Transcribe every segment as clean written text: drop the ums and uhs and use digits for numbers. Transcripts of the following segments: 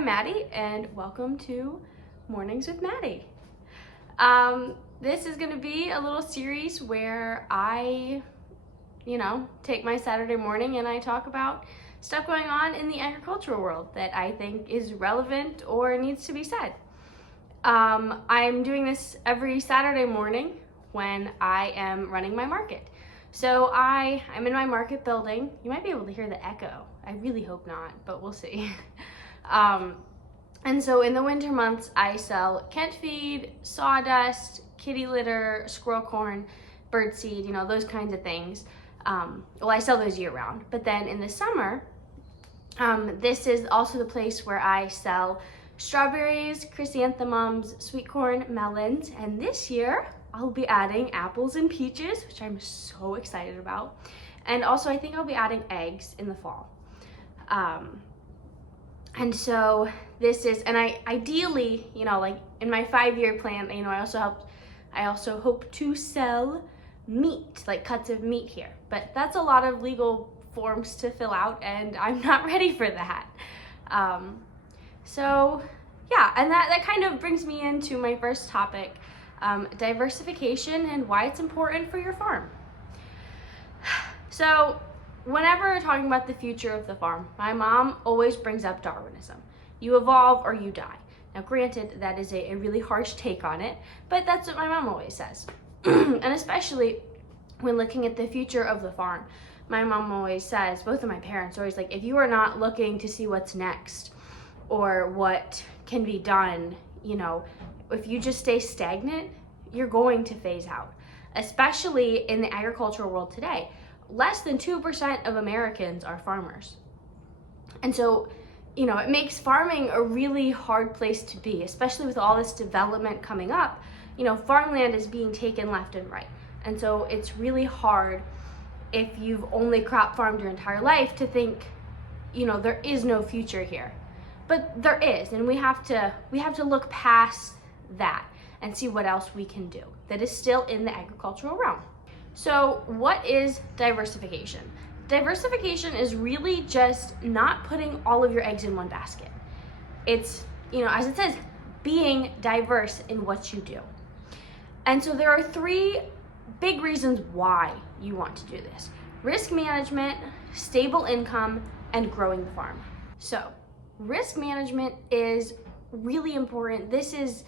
I'm Maddie, and welcome to Mornings with Maddie. This is going to be a little series where I, take my Saturday morning and I talk about stuff going on in the agricultural world that I think is relevant or needs to be said. I'm doing this every Saturday morning when I am running my market. So I'm in my market building. You might be able to hear the echo. I really hope not, but we'll see. And so in the winter months, I sell Kent feed, sawdust, kitty litter, squirrel corn, bird seed, those kinds of things. I sell those year round. But then in the summer, this is also the place where I sell strawberries, chrysanthemums, sweet corn, melons, and this year I'll be adding apples and peaches, which I'm so excited about. And also I think I'll be adding eggs in the fall. And so this is, and I ideally, like in my 5-year plan, I also hope to sell meat, like cuts of meat here. But that's a lot of legal forms to fill out, and I'm not ready for that. So yeah, and that kind of brings me into my first topic, diversification and why it's important for your farm. So whenever we're talking about the future of the farm, my mom always brings up Darwinism. You evolve or you die. Now granted, that is a really harsh take on it, but that's what my mom always says. And especially when looking at the future of the farm, my mom always says, both of my parents are always like, if you are not looking to see what's next or what can be done, if you just stay stagnant, you're going to phase out, especially in the agricultural world today. Less than 2% of Americans are farmers. And so, it makes farming a really hard place to be, especially with all this development coming up. Farmland is being taken left and right. And so it's really hard if you've only crop farmed your entire life to think, there is no future here. But there is, and we have to look past that and see what else we can do that is still in the agricultural realm. So what is diversification? Diversification is really just not putting all of your eggs in one basket. It's, as it says, being diverse in what you do. And so there are 3 big reasons why you want to do this: risk management, stable income, and growing the farm. So risk management is really important. This is,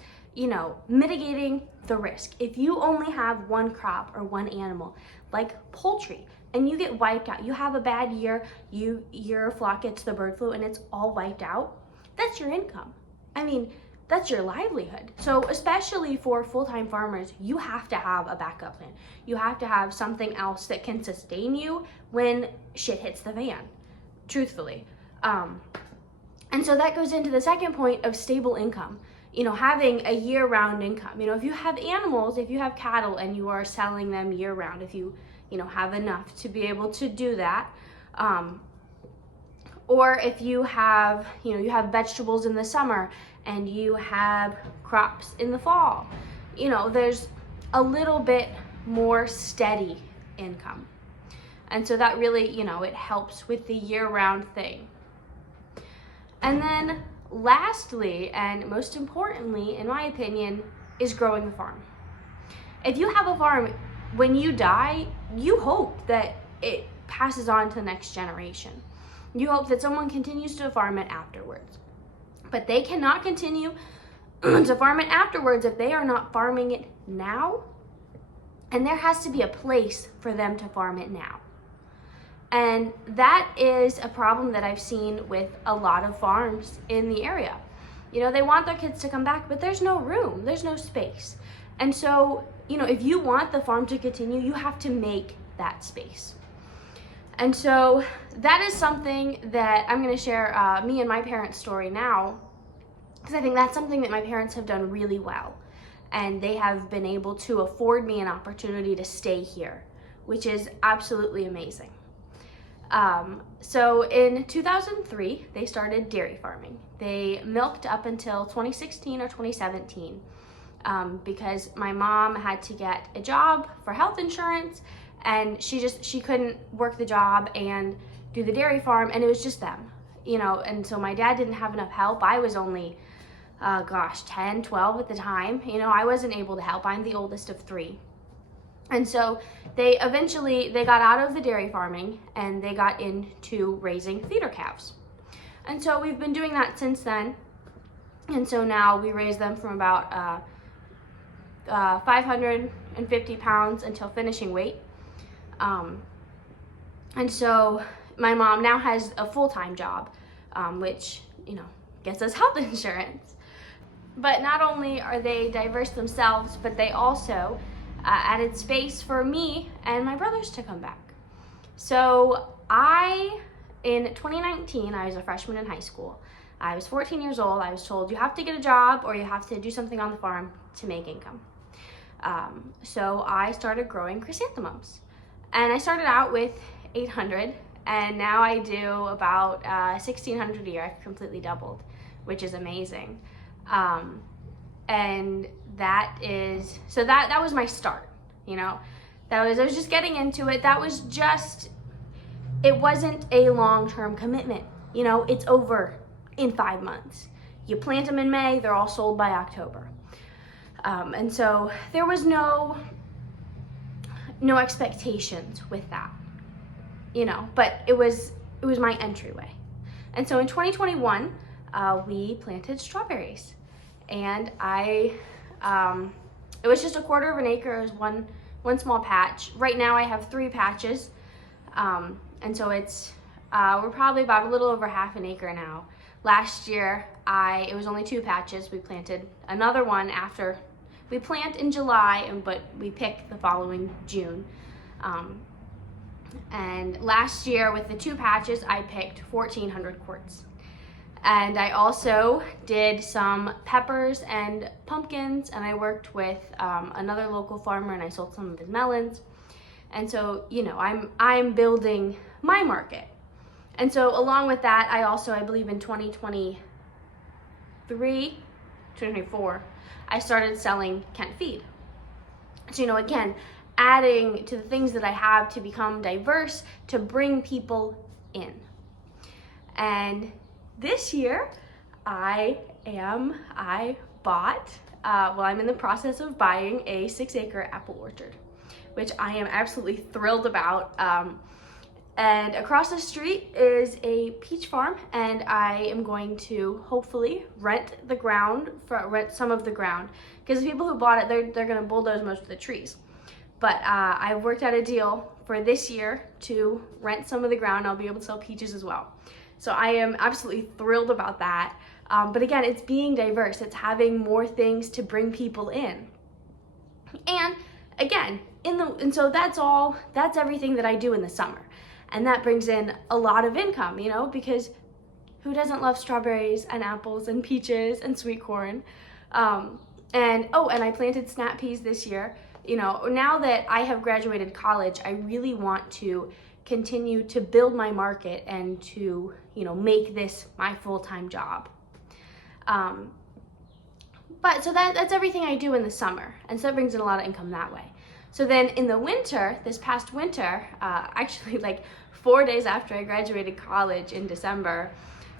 mitigating the risk. If you only have one crop or one animal, like poultry, and you get wiped out, you have a bad year, your flock gets the bird flu and it's all wiped out, that's your income. That's your livelihood. So especially for full-time farmers, you have to have a backup plan. You have to have something else that can sustain you when shit hits the fan, truthfully. And so that goes into the second point of stable income. Having a year-round income. If you have animals, if you have cattle and you are selling them year-round, if you, have enough to be able to do that, or if you have, you have vegetables in the summer and you have crops in the fall, there's a little bit more steady income. And so that really, it helps with the year-round thing. And then lastly, and most importantly, in my opinion, is growing the farm. If you have a farm, when you die, you hope that it passes on to the next generation. You hope that someone continues to farm it afterwards. But they cannot continue to farm it afterwards if they are not farming it now. And there has to be a place for them to farm it now. And that is a problem that I've seen with a lot of farms in the area. They want their kids to come back, but there's no room, there's no space. And so, if you want the farm to continue, you have to make that space. And so that is something that I'm gonna share me and my parents' story now, because I think that's something that my parents have done really well. And they have been able to afford me an opportunity to stay here, which is absolutely amazing. So in 2003, they started dairy farming. They milked up until 2016 or 2017 because my mom had to get a job for health insurance, and she couldn't work the job and do the dairy farm, and it was just them. and so my dad didn't have enough help. I was only, 10, 12 at the time. I wasn't able to help. I'm the oldest of three. And so they got out of the dairy farming and they got into raising feeder calves. And so we've been doing that since then. And so now we raise them from about 550 pounds until finishing weight. And so my mom now has a full-time job, which, gets us health insurance. But not only are they diverse themselves, but they also added space for me and my brothers to come back. So in 2019, I was a freshman in high school. I was 14 years old. I was told you have to get a job or you have to do something on the farm to make income. So I started growing chrysanthemums. And I started out with 800, and now I do about 1,600 a year. I've completely doubled, which is amazing. And that was my start, I was just getting into it. It wasn't a long-term commitment. It's over in 5 months. You plant them in May, they're all sold by October. And so there was no expectations with that, but it was my entryway. And so in 2021, we planted strawberries, and it was just 1/4 of an acre. It was one small patch. Right now I have 3 patches, and so we're probably about a little over half an acre now. Last year, it was only 2 patches. We planted another one after. We plant in July, but we pick the following June. And last year with the 2 patches, I picked 1,400 quarts. And I also did some peppers and pumpkins, and I worked with another local farmer, and I sold some of his melons. And so, I'm building my market. And so along with that, I believe in 2024, I started selling Kent Feed. So, again, adding to the things that I have to become diverse, to bring people in. And this year, I'm in the process of buying a 6-acre apple orchard, which I am absolutely thrilled about. And across the street is a peach farm, and I am going to hopefully rent some of the ground, because the people who bought it, they're going to bulldoze most of the trees. But I've worked out a deal for this year to rent some of the ground. I'll be able to sell peaches as well. So I am absolutely thrilled about that. But again, it's being diverse. It's having more things to bring people in. And again, so that's everything that I do in the summer. And that brings in a lot of income, because who doesn't love strawberries and apples and peaches and sweet corn? And I planted snap peas this year. Now that I have graduated college, I really want to continue to build my market and to, make this my full-time job. But so that's everything I do in the summer. And so that brings in a lot of income that way. So then in the winter, this past winter, actually like 4 days after I graduated college in December,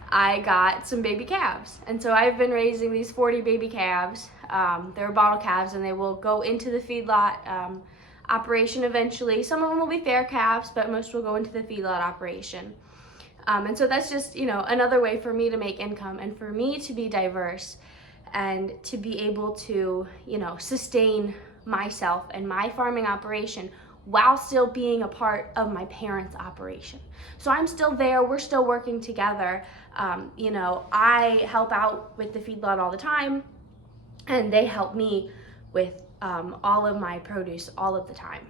I got some baby calves. And so I've been raising these 40 baby calves. They're bottle calves, and they will go into the feedlot operation eventually. Some of them will be fair calves, but most will go into the feedlot operation. And so that's just, another way for me to make income and for me to be diverse and to be able to, sustain myself and my farming operation while still being a part of my parents' operation. So I'm still there, we're still working together. I help out with the feedlot all the time, and they help me with all of my produce all of the time.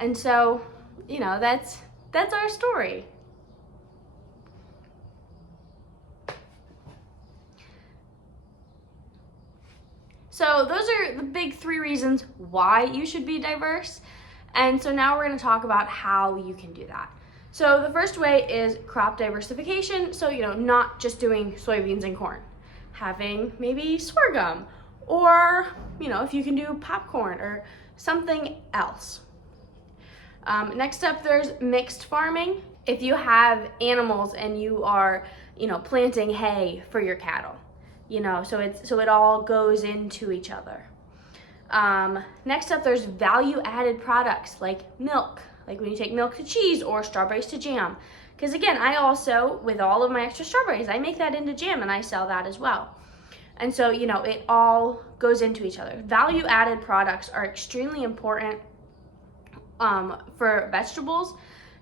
And so, that's our story. So those are the big 3 reasons why you should be diverse. And so now we're going to talk about how you can do that. So the first way is crop diversification. So, not just doing soybeans and corn, having maybe sorghum, or, if you can do popcorn or something else. Next up, there's mixed farming. if you have animals and you are, planting hay for your cattle, so it all goes into each other. Next up, there's value-added products like milk, like when you take milk to cheese or strawberries to jam. Because again, I also, with all of my extra strawberries, I make that into jam and I sell that as well. And so, it all goes into each other. Value-added products are extremely important for vegetables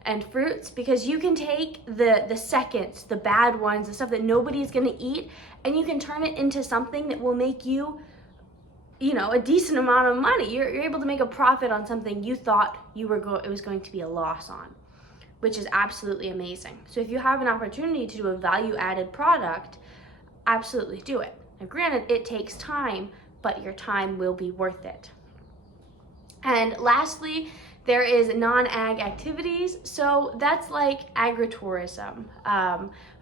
and fruits, because you can take the seconds, the bad ones, the stuff that nobody's gonna eat, and you can turn it into something that will make you, a decent amount of money. You're able to make a profit on something you thought it was going to be a loss on, which is absolutely amazing. So if you have an opportunity to do a value-added product, absolutely do it. Now granted, it takes time, but your time will be worth it. And lastly, there is non-ag activities. So that's like agritourism.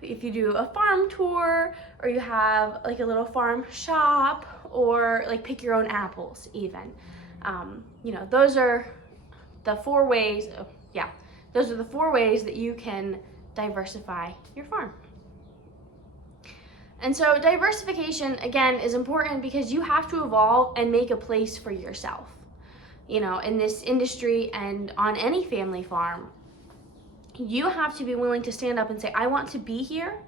If you do a farm tour, or you have like a little farm shop, or like pick your own apples even. Those are the 4 ways, those are the 4 ways that you can diversify your farm. And so diversification, again, is important because you have to evolve and make a place for yourself. In this industry and on any family farm, you have to be willing to stand up and say, I want to be here.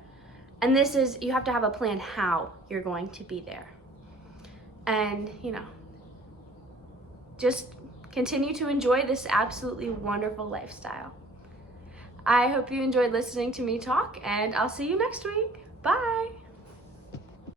And you have to have a plan how you're going to be there. And, just continue to enjoy this absolutely wonderful lifestyle. I hope you enjoyed listening to me talk, and I'll see you next week. Bye.